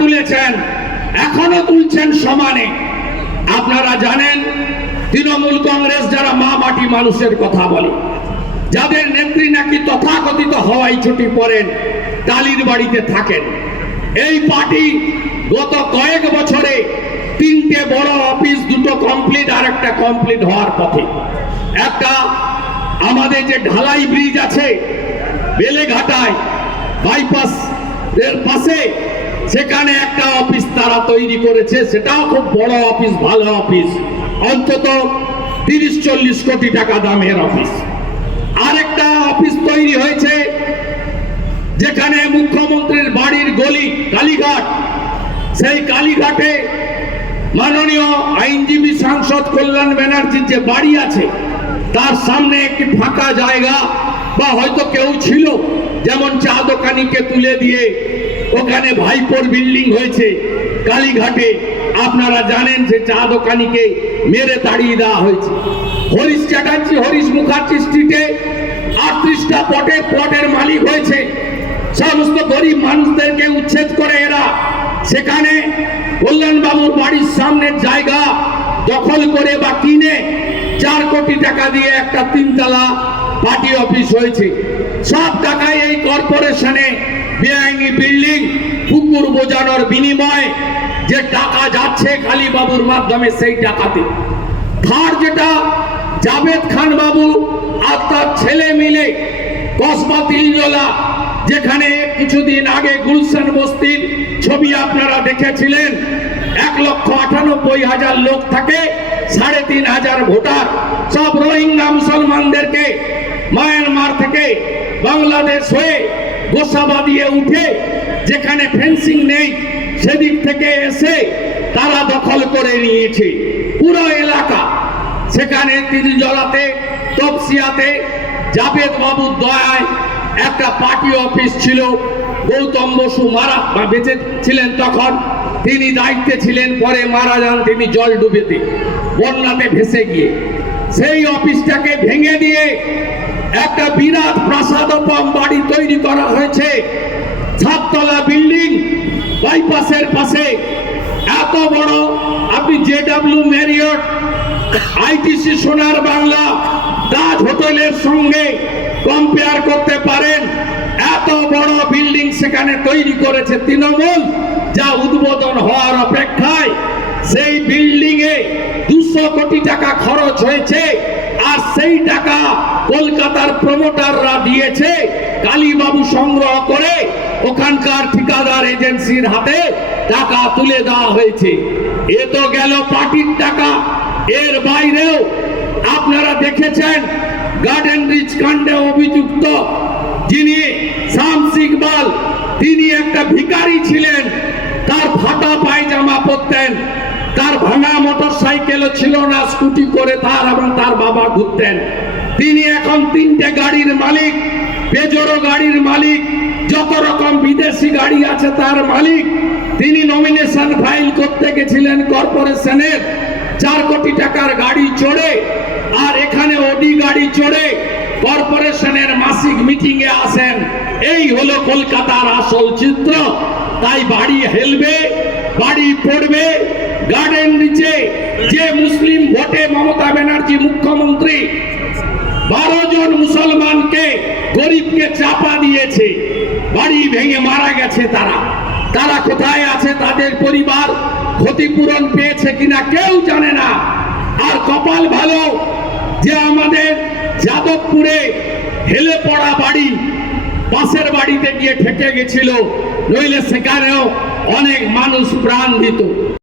তুলেছেন, এখনও তুলছেন সমানে। আপনারা জানেন, তৃণমূল কংগ্রেস যারা মা মাটি মানুষের কথা বলে, যাদের নেত্রী নাকি তথাকথিত হওয়াই ছুটি পড়েন, টালির বাড়িতে থাকেন। এই পার্টি গত কয়েক বছরে তিনটে বড় অফিস, দুটো কমপ্লিট, আর একটা কমপ্লিট হওয়ার পথে। একটা আমাদের যে ঢালাই ব্রিজ আছে, বেলেঘাটায় বাইপাস এর পাশে সেখানে একটা অফিস তারা তৈরি করেছে, সেটাও খুব বড় অফিস ভালো অফিস অন্তত তিরিশ, চল্লিশ কোটি টাকা দামের অফিস আরেকটা অফিস তৈরি হয়েছে, যেখানে মুখ্যমন্ত্রীর বাড়ির গলি, কালীঘাট। সেই কালীঘাটে মাননীয় আইনজীবী সাংসদ কল্যাণ ব্যানার্জির যে বাড়ি আছে, তার সামনে একটি ফাঁকা জায়গা, বা হয়তো কেউ ছিল, যেমন চা দোকানিকে তুলে দিয়ে ওখানে ভাইপোর বিল্ডিং হয়েছে। কালীঘাটে আপনারা জানেন যে চা দোকানিকে মেরে তাড়িয়ে দেওয়া হয়েছে। হরিশ চ্যাটার্জি, হরিশ মুখার্জি স্ট্রিটে আটত্রিশটা পটের পটের মালিক হয়েছে। সমস্ত গরিব মানুষদেরকে উচ্ছেদ করে এরা। সেখানে কল্যাণ বাবুর বাড়ির সামনের জায়গা দখল করে বা কিনে চার কোটি টাকা দিয়ে একটা তিনতলা পার্টি অফিস হয়েছে। সব টাকায় এই কর্পোরেশনে পুকুর বোঝানোর বিনিময়ে যে টাকা যাচ্ছে কালীবাবুর মাধ্যমে, সেই টাকাতে। থার্ড যেটা, জাভেদ খান বাবু আর তার ছেলে মিলে কসবা তিলজলা যেখানে কিছুদিন আগে গুলশান বস্তির ছবি আপনারা দেখেছিলেন, এক লক্ষ আটানব্বই হাজার লোক থাকে, সাড়ে তিন হাজার ভোটার, সব রোহিঙ্গা মুসলমানদেরকে মায়ানমার থেকে বাংলাদেশ হয়ে গোসাবা দিয়ে উঠে যেখানে ফেন্সিং নেই, সেদিক থেকে এসে তারা দখল করে নিয়েছে। পুরো এলাকা। সেখানে তিনি জলাতে তপসিয়াতে জাভেদ বাবুর দয়ায় একটা পার্টি অফিস ছিল। গৌতম বসু মারা বেঁচে ছিলেন তখন। তিনি দায়িত্বে ছিলেন, পরে মারা যান তিনি জল ডুবেতে, বন্যাতে ভেসে গিয়ে। সেই অফিসটাকে ভেঙে দিয়ে একটা বিরাট প্রাসাদোপম বাড়ি তৈরি করা হয়েছে। সাততলা বিল্ডিং, বাইপাসের পাশে। এত বড়, আপনি জে ডাব্লিউ ম্যারিয়ট আইটিসি সোনার বাংলা তাজ হোটেলের সঙ্গে কম্পেয়ার করতে পারেন। এত বড় বিল্ডিং সেখানে তৈরি করেছে তৃণমূল, যা উদ্বোধন হওয়ার অপেক্ষায়। সেই বিল্ডিং এ দুশো কোটি টাকা খরচ হয়েছে, আর সেই টাকা কলকাতার প্রমোটাররা দিয়েছে। কালীবাবু সংগ্রহ করে ওখানকার ঠিকাদার এজেন্সির হাতে টাকা তুলে দেওয়া হয়েছে। এ তো গেল পার্টির টাকা। এর বাইরেও আপনারা দেখেছেন গার্ডেন রিচ কাণ্ডে অভিযুক্ত যিনি শামস ইকবাল তিনি একটা ভিখারি ছিলেন। তার ফাটা পায়জামা পরতেন। তার ভাঙা মোটর সাইকেলও ছিল না, স্কুটি করে তার এবং তার বাবা ঘুরতেন। তিনি এখন তিনটে গাড়ির মালিক পেজোরো গাড়ির মালিক। যত রকম বিদেশি গাড়ি আছে তার মালিক, তিনি নমিনেশন ফাইল করতে গেছিলেন কর্পোরেশনের চার কোটি টাকার গাড়ি চড়ে, আর এখানে ওডি গাড়ি চড়ে কর্পোরেশনের মাসিক মিটিং এ আসেন। এই হলো কলকাতার আসল চিত্র। তাই বাড়ি হেলবে, বাড়ি পড়বে গার্ডেন নিচে, যে মুসলিম ভোটে মমতা ব্যানার্জি মুখ্যমন্ত্রী, বারো জন মুসলমানকে, গরিবকে চাপা দিয়েছে। বাড়ি ভেঙে মারা গেছে তারা। তারা কোথায় আছে তাদের পরিবার ক্ষতিপূরণ পেয়েছে কিনা কেউ জানে না। আর কপাল ভালো যে আমাদের যাদবপুরে হেলে পড়া বাড়ি পাশের বাড়িতে গিয়ে ঠেকে গেছিল, নইলে সেখানেও অনেক মানুষ প্রাণ দিত।